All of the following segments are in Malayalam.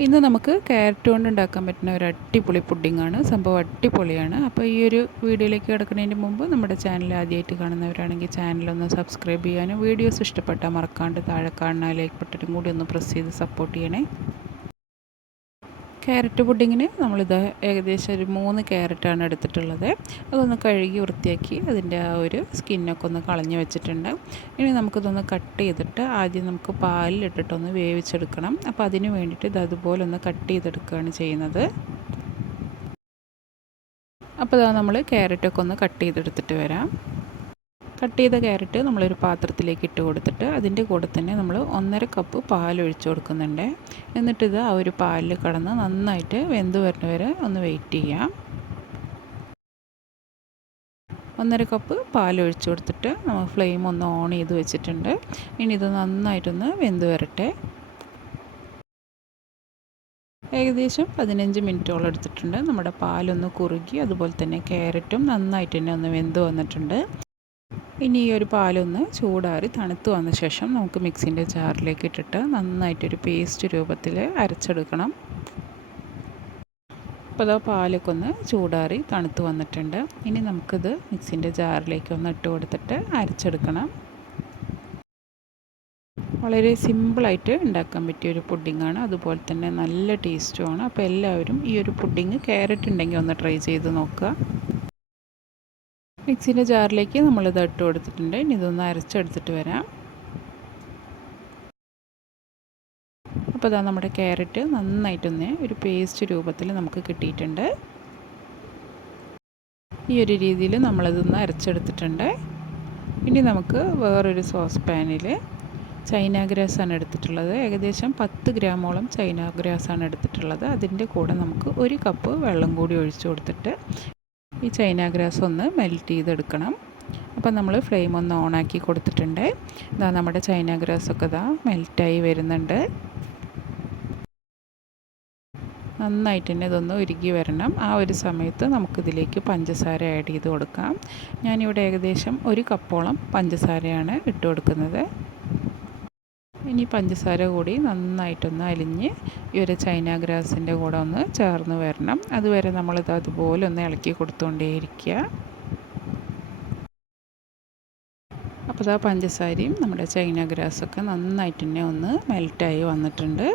ഇന്ന് നമുക്ക് ക്യാരറ്റ് കൊണ്ട് ഉണ്ടാക്കാൻ പറ്റുന്ന ഒരു അടിപൊളി പുഡിങ്ങാണ് സംഭവം അടിപൊളിയാണ്. അപ്പോൾ ഈ ഒരു വീഡിയോയിലേക്ക് കിടക്കുന്നതിന് മുമ്പ് നമ്മുടെ ചാനൽ ആദ്യമായിട്ട് കാണുന്നവരാണെങ്കിൽ ചാനലൊന്ന് സബ്സ്ക്രൈബ് ചെയ്യാനും വീഡിയോസ് ഇഷ്ടപ്പെട്ടാൽ മറക്കാണ്ട് താഴെ കാണുന്ന ലൈക്ക് ബട്ടനും കൂടി ഒന്ന് പ്രസ് ചെയ്ത് സപ്പോർട്ട് ചെയ്യണേ. ക്യാരറ്റ് പുഡിങ്ങിന് നമ്മളിത് ഏകദേശം ഒരു മൂന്ന് ക്യാരറ്റാണ് എടുത്തിട്ടുള്ളത്. അതൊന്ന് കഴുകി വൃത്തിയാക്കി അതിന്റെ ആ ഒരു സ്കിന്നൊക്കെ ഒന്ന് കളഞ്ഞു വെച്ചിട്ടുണ്ട്. ഇനി നമുക്കിതൊന്ന് കട്ട് ചെയ്തിട്ട് ആദ്യം നമുക്ക് പാലിലിട്ടിട്ടൊന്ന് വേവിച്ചെടുക്കണം. അപ്പോൾ അതിന് വേണ്ടിയിട്ട് ഇത് അതുപോലെ ഒന്ന് കട്ട് ചെയ്തെടുക്കുകയാണ് ചെയ്യുന്നത്. അപ്പോൾ ഇതാ നമ്മൾ ക്യാരറ്റൊക്കെ ഒന്ന് കട്ട് ചെയ്തെടുത്തിട്ട് വരാം. കട്ട് ചെയ്ത ക്യാരറ്റ് നമ്മളൊരു പാത്രത്തിലേക്ക് ഇട്ട് കൊടുത്തിട്ട് അതിന്റെ കൂടെ തന്നെ നമ്മൾ ഒന്നര കപ്പ് പാൽ ഒഴിച്ചു കൊടുക്കുന്നുണ്ട്. എന്നിട്ടിത് ആ ഒരു പാലിൽ കടന്ന് നന്നായിട്ട് വെന്ത് വരുന്ന വരെ ഒന്ന് വെയിറ്റ് ചെയ്യാം. ഒന്നര കപ്പ് പാൽ ഒഴിച്ചു കൊടുത്തിട്ട് നമ്മൾ ഫ്ലെയിം ഒന്ന് ഓൺ ചെയ്ത് വെച്ചിട്ടുണ്ട്. ഇനി ഇത് നന്നായിട്ടൊന്ന് വെന്ത് വരട്ടെ. ഏകദേശം പതിനഞ്ച് മിനിറ്റോളം എടുത്തിട്ടുണ്ട്. നമ്മുടെ പാലൊന്ന് കുറുകി അതുപോലെ തന്നെ ക്യാരറ്റും നന്നായിട്ട് തന്നെ ഒന്ന് വെന്ത് വന്നിട്ടുണ്ട്. ഇനി ഈ ഒരു പാലൊന്ന് ചൂടാറി തണുത്ത് വന്ന ശേഷം നമുക്ക് മിക്സിന്റെ ജാറിലേക്ക് ഇട്ടിട്ട് നന്നായിട്ടൊരു പേസ്റ്റ് രൂപത്തിൽ അരച്ചെടുക്കണം. അപ്പോൾ അതോ പാലൊക്കെ ഒന്ന് ചൂടാറി തണുത്ത് വന്നിട്ടുണ്ട്. ഇനി നമുക്കിത് മിക്സിന്റെ ജാറിലേക്ക് ഒന്ന് ഇട്ട് കൊടുത്തിട്ട് അരച്ചെടുക്കണം. വളരെ സിമ്പിളായിട്ട് ഉണ്ടാക്കാൻ പറ്റിയ ഒരു പുഡിങ്ങാണ്. അതുപോലെ തന്നെ നല്ല ടേസ്റ്റുമാണ്. അപ്പോൾ എല്ലാവരും ഈ ഒരു പുഡിങ് ക്യാരറ്റ് ഉണ്ടെങ്കിൽ ഒന്ന് ട്രൈ ചെയ്ത് നോക്കുക. മിക്സിന്റെ ജാറിലേക്ക് നമ്മളിത് ഇട്ട് കൊടുത്തിട്ടുണ്ട്. ഇനി ഇതൊന്ന് അരച്ചെടുത്തിട്ട് വരാം. അപ്പോൾ ഇതാ നമ്മുടെ ക്യാരറ്റ് നന്നായിട്ടൊന്ന് ഒരു പേസ്റ്റ് രൂപത്തിൽ നമുക്ക് കിട്ടിയിട്ടുണ്ട്. ഈ ഒരു രീതിയിൽ നമ്മളിതൊന്ന് അരച്ചെടുത്തിട്ടുണ്ട്. ഇനി നമുക്ക് വേറൊരു സോസ് പാനിൽ ചൈന ഗ്രാസാണ് എടുത്തിട്ടുള്ളത്. ഏകദേശം പത്ത് ഗ്രാമോളം ചൈന ഗ്രാസാണ് എടുത്തിട്ടുള്ളത്. അതിന്റെ കൂടെ നമുക്ക് ഒരു കപ്പ് വെള്ളം കൂടി ഒഴിച്ചു കൊടുത്തിട്ട് ഈ ചൈന ഗ്രാസ് ഒന്ന് മെൽറ്റ് ചെയ്തെടുക്കണം. അപ്പം നമ്മൾ ഫ്ലെയിം ഒന്ന് ഓണാക്കി കൊടുത്തിട്ടുണ്ട്. ഇതാ നമ്മുടെ ചൈന ഗ്രാസൊക്കെ ഇതാ മെൽറ്റായി വരുന്നുണ്ട്. നന്നായിട്ട് തന്നെ ഇതൊന്ന് ഉരുകി വരണം. ആ ഒരു സമയത്ത് നമുക്കിതിലേക്ക് പഞ്ചസാര ആഡ് ചെയ്ത് കൊടുക്കാം. ഞാനിവിടെ ഏകദേശം ഒരു കപ്പോളം പഞ്ചസാരയാണ് ഇട്ട് കൊടുക്കുന്നത്. ഇനി പഞ്ചസാര കൂടി നന്നായിട്ടൊന്ന് അലിഞ്ഞ് ഈ ഒരു ചൈന ഗ്രാസിന്റെ കൂടെ ഒന്ന് ചേർന്ന് വരണം. അതുവരെ നമ്മളിത് അതുപോലെ ഒന്ന് ഇളക്കി കൊടുത്തുകൊണ്ടേയിരിക്കുക അപ്പോൾ ആ പഞ്ചസാരയും നമ്മുടെ ചൈന ഗ്രാസൊക്കെ നന്നായിട്ട് തന്നെ ഒന്ന് മെൽറ്റായി വന്നിട്ടുണ്ട്.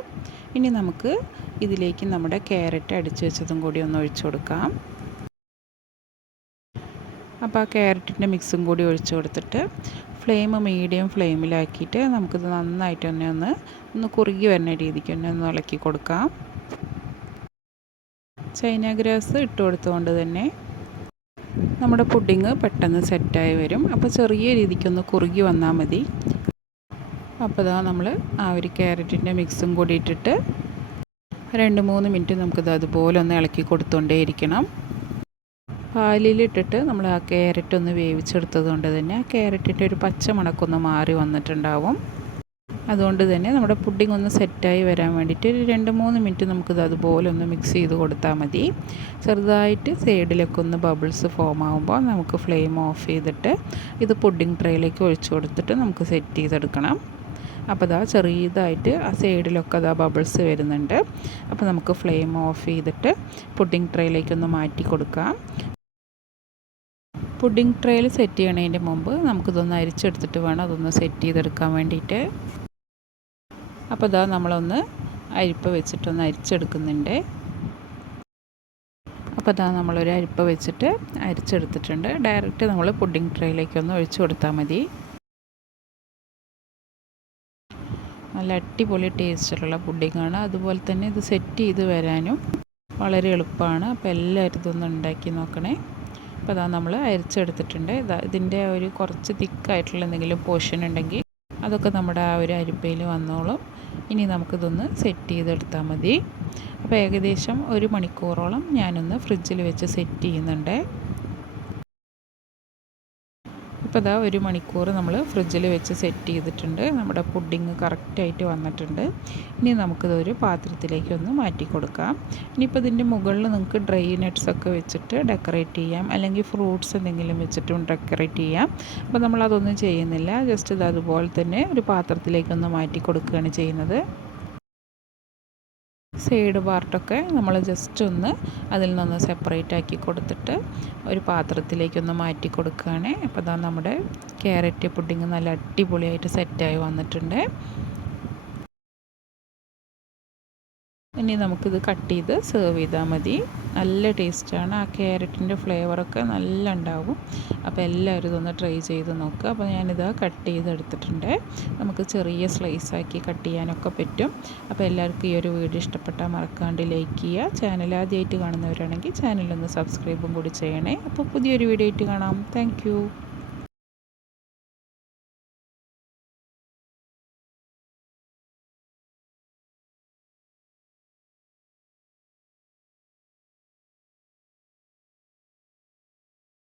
ഇനി നമുക്ക് ഇതിലേക്ക് നമ്മുടെ ക്യാരറ്റ് അടിച്ചു വെച്ചതും കൂടി ഒന്ന് ഒഴിച്ചു കൊടുക്കാം. അപ്പോൾ ആ ക്യാരറ്റിന്റെ മിക്സും കൂടി ഒഴിച്ചു കൊടുത്തിട്ട് ഫ്ലെയിം മീഡിയം ഫ്ലെയിമിലാക്കിയിട്ട് നമുക്കിത് നന്നായിട്ട് തന്നെ ഒന്ന് ഒന്ന് കുറുകി വരുന്ന രീതിക്ക് തന്നെ ഒന്ന് ഇളക്കി കൊടുക്കാം. ചൈന ഗ്രാസ് ഇട്ട് കൊടുത്തുകൊണ്ട് തന്നെ നമ്മുടെ പുഡിങ് പെട്ടെന്ന് സെറ്റായി വരും. അപ്പോൾ ചെറിയ രീതിക്കൊന്ന് കുറുകി വന്നാൽ മതി. അപ്പോൾ ഇതാ നമ്മൾ ആ ഒരു ക്യാരറ്റിന്റെ മിക്സും കൂടി ഇട്ടിട്ട് രണ്ട് മൂന്ന് മിനിറ്റ് നമുക്കിത് അതുപോലെ ഒന്ന് ഇളക്കി കൊടുത്തുകൊണ്ടേയിരിക്കണം. പാലിലിട്ടിട്ട് നമ്മൾ ആ ക്യാരറ്റ് ഒന്ന് വേവിച്ചെടുത്തത് കൊണ്ട് തന്നെ ആ ക്യാരറ്റിന്റെ ഒരു പച്ച മണക്കൊന്ന് മാറി വന്നിട്ടുണ്ടാവും. അതുകൊണ്ട് തന്നെ നമ്മുടെ പുഡിംഗ് ഒന്ന് സെറ്റായി വരാൻ വേണ്ടിയിട്ട് ഒരു രണ്ട് മൂന്ന് മിനിറ്റ് നമുക്കിത് അതുപോലെ ഒന്ന് മിക്സ് ചെയ്ത് കൊടുത്താൽ മതി. ചെറുതായിട്ട് സൈഡിലൊക്കെ ഒന്ന് ബബിൾസ് ഫോം ആകുമ്പോൾ നമുക്ക് ഫ്ലെയിം ഓഫ് ചെയ്തിട്ട് ഇത് പുഡിംഗ് ട്രേയിലേക്ക് ഒഴിച്ചു കൊടുത്തിട്ട് നമുക്ക് സെറ്റ് ചെയ്തെടുക്കണം. അപ്പോൾ അതാ ചെറിയതായിട്ട് ആ സൈഡിലൊക്കെ അതാ ബബിൾസ് വരുന്നുണ്ട്. അപ്പോൾ നമുക്ക് ഫ്ലെയിം ഓഫ് ചെയ്തിട്ട് പുഡിംഗ് ട്രേയിലേക്കൊന്ന് മാറ്റി കൊടുക്കാം. പുഡിംഗ് ട്രേയിൽ സെറ്റ് ചെയ്യണതിന്റെ മുമ്പ് നമുക്കിതൊന്ന് അരിച്ചെടുത്തിട്ട് വേണം അതൊന്ന് സെറ്റ് ചെയ്തെടുക്കാൻ വേണ്ടിയിട്ട്. അപ്പോൾ ഇതാ നമ്മളൊന്ന് അരിപ്പ വെച്ചിട്ടൊന്ന് അരിച്ചെടുക്കുന്നുണ്ട്. അപ്പോൾ ഇതാ നമ്മളൊരു അരിപ്പ വെച്ചിട്ട് അരിച്ചെടുത്തിട്ടുണ്ട്. ഡയറക്റ്റ് നമ്മൾ പുഡിംഗ് ട്രേയിലേക്ക് ഒന്ന് ഒഴിച്ചു കൊടുത്താൽ മതി. നല്ല അടിപൊളി ടേസ്റ്റിലുള്ള പുഡിങ്ങാണ്. അതുപോലെ തന്നെ ഇത് സെറ്റ് ചെയ്ത് വരാനും വളരെ എളുപ്പമാണ്. അപ്പോൾ എല്ലാവരും ഇതൊന്ന് ഉണ്ടാക്കി നോക്കണേ. അപ്പോൾ അതാ നമ്മൾ അരിച്ചെടുത്തിട്ടുണ്ട്. ഇതാ ഇതിന്റെ ഒരു കുറച്ച് തിക്കായിട്ടുള്ള എന്തെങ്കിലും പോർഷൻ ഉണ്ടെങ്കിൽ അതൊക്കെ നമ്മുടെ ആ ഒരു അരിപ്പയിൽ വന്നോളും. ഇനി നമുക്കിതൊന്ന് സെറ്റ് ചെയ്തെടുത്താൽ മതി. അപ്പോൾ ഏകദേശം ഒരു മണിക്കൂറോളം ഞാനൊന്ന് ഫ്രിഡ്ജിൽ വെച്ച് സെറ്റ് ചെയ്യുന്നുണ്ട്. ഇപ്പോൾ ഇതാ ഒരു മണിക്കൂർ നമ്മൾ ഫ്രിഡ്ജിൽ വെച്ച് സെറ്റ് ചെയ്തിട്ടുണ്ട്. നമ്മുടെ പുഡിങ് കറക്റ്റായിട്ട് വന്നിട്ടുണ്ട്. ഇനി നമുക്കിതൊരു പാത്രത്തിലേക്ക് ഒന്ന് മാറ്റി കൊടുക്കാം. ഇനിയിപ്പോൾ ഇതിന്റെ മുകളിൽ നിങ്ങൾക്ക് ഡ്രൈ നട്ട്സ് ഒക്കെ വെച്ചിട്ട് ഡെക്കറേറ്റ് ചെയ്യാം. അല്ലെങ്കിൽ ഫ്രൂട്ട്സ് എന്തെങ്കിലും വെച്ചിട്ടും ഡെക്കറേറ്റ് ചെയ്യാം. അപ്പോൾ നമ്മളതൊന്നും ചെയ്യുന്നില്ല. ജസ്റ്റ് ഇത് അതുപോലെ തന്നെ ഒരു പാത്രത്തിലേക്കൊന്ന് മാറ്റി കൊടുക്കുകയാണ് ചെയ്യുന്നത്. സൈഡ് പാർട്ടൊക്കെ നമ്മൾ ജസ്റ്റ് ഒന്ന് അതിൽ നിന്ന് സെപ്പറേറ്റ് ആക്കി കൊടുത്തിട്ട് ഒരു പാത്രത്തിലേക്കൊന്ന് മാറ്റി കൊടുക്കുകയാണ്. അപ്പോൾ അതാ നമ്മുടെ ക്യാരറ്റ് പുഡിങ് നല്ല അടിപൊളിയായിട്ട് സെറ്റായി വന്നിട്ടുണ്ട്. ഇനി നമുക്കിത് കട്ട് ചെയ്ത് സെർവ് ചെയ്താൽ മതി. നല്ല ടേസ്റ്റാണ് ആ ക്യാരറ്റിന്റെ ഫ്ലേവറൊക്കെ നല്ല ഉണ്ടാവും. അപ്പോൾ എല്ലാവരും ഇതൊന്ന് ട്രൈ ചെയ്ത് നോക്കുക അപ്പോൾ ഞാനിത് കട്ട് ചെയ്തെടുത്തിട്ടുണ്ട്. നമുക്ക് ചെറിയ സ്ലൈസ് ആക്കി കട്ട് ചെയ്യാനൊക്കെ പറ്റും. അപ്പോൾ എല്ലാവർക്കും ഈ ഒരു വീഡിയോ ഇഷ്ടപ്പെട്ടാൽ മറക്കാണ്ട് ലൈക്ക് ചെയ്യുക. ചാനൽ ആദ്യമായിട്ട് കാണുന്നവരാണെങ്കിൽ ചാനലൊന്ന് സബ്സ്ക്രൈബും കൂടി ചെയ്യണേ. അപ്പോൾ പുതിയൊരു വീഡിയോ ആയിട്ട് കാണാം. താങ്ക്